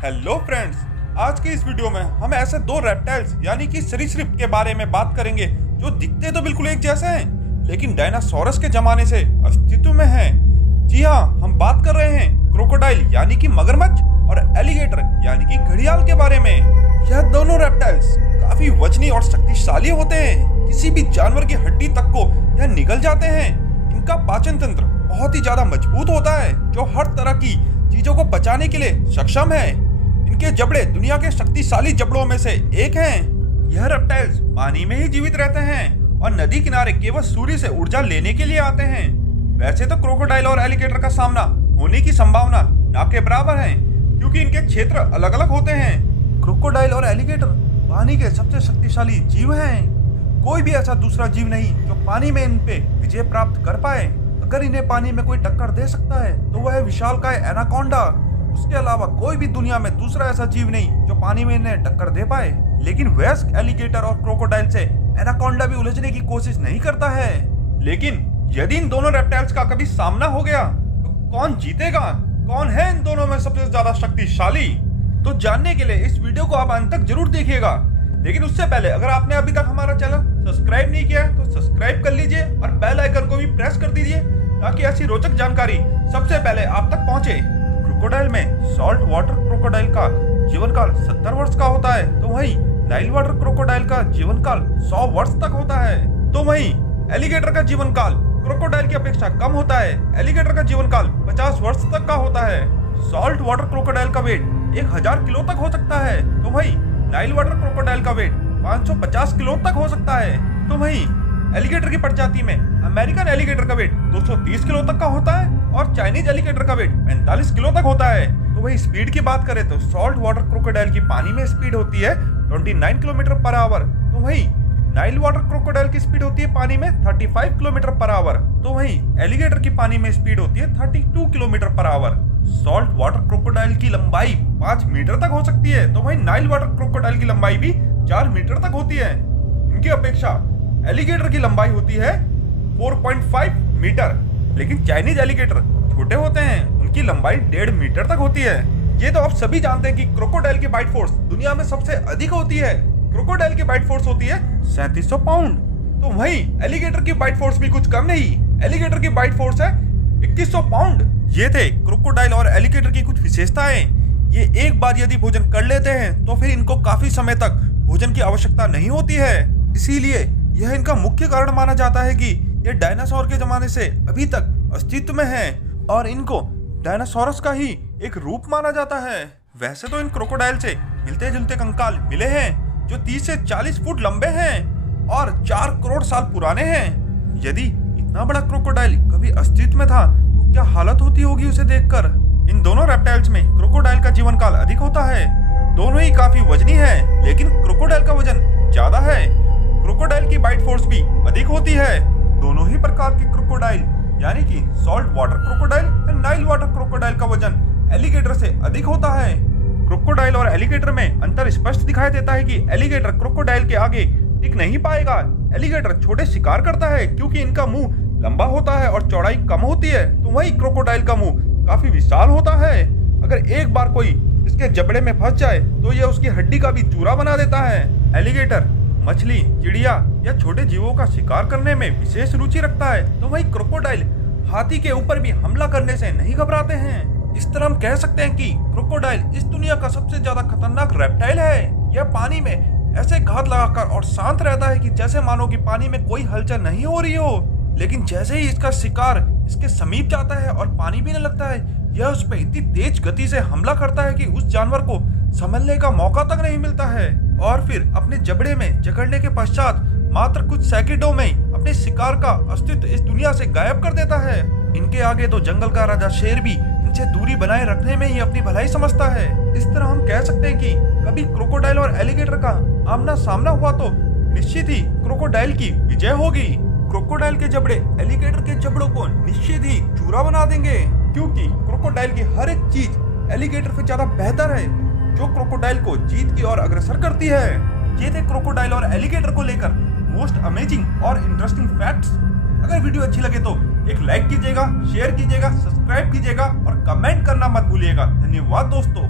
Hello friends, आज के इस वीडियो में हम ऐसे दो रेप्टाइल्स यानी कि सरीसृप के बारे में बात करेंगे जो दिखते तो बिल्कुल एक जैसे हैं लेकिन डायनासोरस के जमाने से अस्तित्व में हैं। जी हाँ, हम बात कर रहे हैं क्रोकोडाइल यानी कि मगरमच्छ और एलिगेटर यानी कि घड़ियाल के बारे में। यह दोनों रेप्टाइल्स काफी वजनी और शक्तिशाली होते हैं। किसी भी जानवर की हड्डी तक को यह निगल जाते हैं। इनका पाचन तंत्र बहुत ही ज्यादा मजबूत होता है जो हर तरह की चीजों को बचाने के लिए सक्षम है। इनके जबड़े दुनिया के शक्तिशाली जबड़ों में से एक हैं। यह रेप्टाइल्स पानी में ही जीवित रहते हैं और नदी किनारे केवल सूर्य से ऊर्जा लेने के लिए आते हैं। वैसे तो क्रोकोडाइल और एलिगेटर का सामना होने की संभावना ना के बराबर है क्योंकि इनके क्षेत्र अलग अलग होते हैं। क्रोकोडाइल और एलिगेटर पानी के सबसे शक्तिशाली जीव हैं। कोई भी ऐसा दूसरा जीव नहीं जो पानी में इन पे विजय प्राप्त कर पाए। अगर इन्हें पानी में कोई टक्कर दे सकता है तो वह है विशालकाय एनाकोंडा। उसके अलावा कोई भी दुनिया में दूसरा ऐसा जीव नहीं जो पानी में इन्हें टक्कर दे पाए। लेकिन वयस्क एलिगेटर और क्रोकोडाइल से एनाकोंडा भी उलझने की कोशिश नहीं करता है। लेकिन यदि इन दोनों रेप्टाइल्स का कभी सामना हो गया तो कौन जीतेगा? कौन है इन दोनों में सबसे ज्यादा शक्तिशाली? तो जानने के लिए इस वीडियो को आप अंत तक जरूर देखिएगा। लेकिन उससे पहले अगर आपने अभी तक हमारा चैनल सब्सक्राइब नहीं किया है तो सब्सक्राइब कर लीजिए और बेल आइकन को भी प्रेस कर दीजिए ताकि ऐसी रोचक जानकारी सबसे पहले आप तक पहुंचे। क्रोकोडाइल में सॉल्ट वाटर क्रोकोडाइल का जीवन काल 70 वर्ष का होता है तो वहीं नाइल वाटर क्रोकोडाइल का जीवन काल 100 वर्ष तक होता है। तो वहीं एलिगेटर का जीवन काल क्रोकोडाइल की अपेक्षा कम होता है। एलिगेटर का जीवन काल 50 वर्ष तक का होता है। सॉल्ट वाटर क्रोकोडाइल का वेट 1000 किलो तक हो सकता है तो वहीं नाइल वाटर क्रोकोडाइल का वेट 550 किलो तक हो सकता है। तो वहीं एलिगेटर की प्रजाति में अमेरिकन एलिगेटर का वेट 230 किलो तक का होता है और चाइनीज एलिगेटर का वेट 45 किलो तक होता है। तो वही स्पीड की बात करें तो सॉल्ट वाटर क्रोकोडाइल की पानी में स्पीड होती है 29 किलोमीटर पर आवर। तो वही नाइल वाटर क्रोकोडाइल की स्पीड होती है पानी में 35 किलोमीटर पर आवर। तो वही एलिगेटर की पानी में स्पीड होती है 32 kilometre per hour. Salt water crocodile की लंबाई 5 मीटर तक हो सकती है तो वही नाइल वाटर क्रोकोडाइल की लंबाई भी 4 मीटर तक होती है। इनकी अपेक्षा एलिगेटर की लंबाई होती है 4.5 मीटर। लेकिन चाइनीज एलिगेटर छोटे होते हैं, उनकी लंबाई 1.5 मीटर तक होती है। ये तो आप सभी जानते हैं कि क्रोकोडाइल की बाइट फोर्स दुनिया में सबसे अधिक होती है। क्रोकोडाइल की बाइट फोर्स होती है 3700 पाउंड। तो वहीं एलिगेटर की बाइट फोर्स भी कुछ कम नहीं। एलिगेटर की बाइट फोर्स है 2100 पाउंड। ये थे क्रोकोडाइल और एलिगेटर की कुछ विशेषताएं। ये एक बार यदि भोजन कर लेते हैं तो फिर इनको काफी समय तक भोजन की आवश्यकता नहीं होती है। इसीलिए यह इनका मुख्य कारण माना जाता है कि ये डायनासोर के जमाने से अभी तक अस्तित्व में है और इनको डायनासोरस का ही एक रूप माना जाता है। वैसे तो इन क्रोकोडाइल से मिलते जुलते कंकाल मिले हैं जो 30 से 40 फुट लंबे हैं और 4 करोड़ साल पुराने हैं। यदि इतना बड़ा क्रोकोडाइल कभी अस्तित्व में था तो क्या हालत होती होगी उसे देखकर। इन दोनों रेप्टाइल्स में क्रोकोडाइल का जीवन काल अधिक होता है। दोनों ही काफी वजनी है लेकिन क्रोकोडाइल का वजन ज्यादा है। क्रोकोडाइल की बाइट फोर्स भी अधिक होती है। दोनों ही प्रकार के क्रोकोडाइल यानी कि सॉल्ट वाटर क्रोकोडाइल और नाइल वाटर क्रोकोडाइल का वजन एलिगेटर से अधिक होता है। क्रोकोडाइल और एलिगेटर में अंतर स्पष्ट दिखाई देता है कि एलिगेटर क्रोकोडाइल के आगे टिक नहीं पाएगा। एलिगेटर छोटे शिकार करता है क्योंकि इनका मुंह लंबा होता है और चौड़ाई कम होती है तो वही क्रोकोडाइल का मुंह काफी विशाल होता है। अगर एक बार कोई इसके जबड़े में फंस जाए तो यह उसकी हड्डी का भी चूरा बना देता है। एलिगेटर मछली, चिड़िया या छोटे जीवों का शिकार करने में विशेष रुचि रखता है तो वही क्रोकोडाइल हाथी के ऊपर भी हमला करने से नहीं घबराते हैं। इस तरह हम कह सकते हैं कि क्रोकोडाइल इस दुनिया का सबसे ज्यादा खतरनाक रेप्टाइल है। यह पानी में ऐसे घात लगाकर और शांत रहता है कि जैसे मानो कि पानी में कोई हलचल नहीं हो रही हो। लेकिन जैसे ही इसका शिकार इसके समीप जाता है और पानी पीने लगता है यह उस पर इतनी तेज गति से हमला करता है कि उस जानवर को संभलने का मौका तक नहीं मिलता है और फिर अपने जबड़े में जकड़ने के पश्चात मात्र कुछ सेकंडों में ही अपने शिकार का अस्तित्व इस दुनिया से गायब कर देता है। इनके आगे तो जंगल का राजा शेर भी इनसे दूरी बनाए रखने में ही अपनी भलाई समझता है। इस तरह हम कह सकते हैं कि कभी क्रोकोडाइल और एलिगेटर का आमना सामना हुआ तो निश्चित ही क्रोकोडाइल की विजय होगी। क्रोकोडाइल के जबड़े एलिगेटर के जबड़ों को निश्चित ही चूरा बना देंगे क्योंकि क्रोकोडाइल की हर एक चीज एलिगेटर से ज्यादा बेहतर है जो क्रोकोडाइल को जीत की ओर अग्रसर करती है। ये थे क्रोकोडाइल और एलिगेटर को लेकर मोस्ट अमेजिंग और इंटरेस्टिंग फैक्ट्स। अगर वीडियो अच्छी लगे तो एक लाइक कीजिएगा, शेयर कीजिएगा, सब्सक्राइब कीजिएगा और कमेंट करना मत भूलिएगा। धन्यवाद दोस्तों।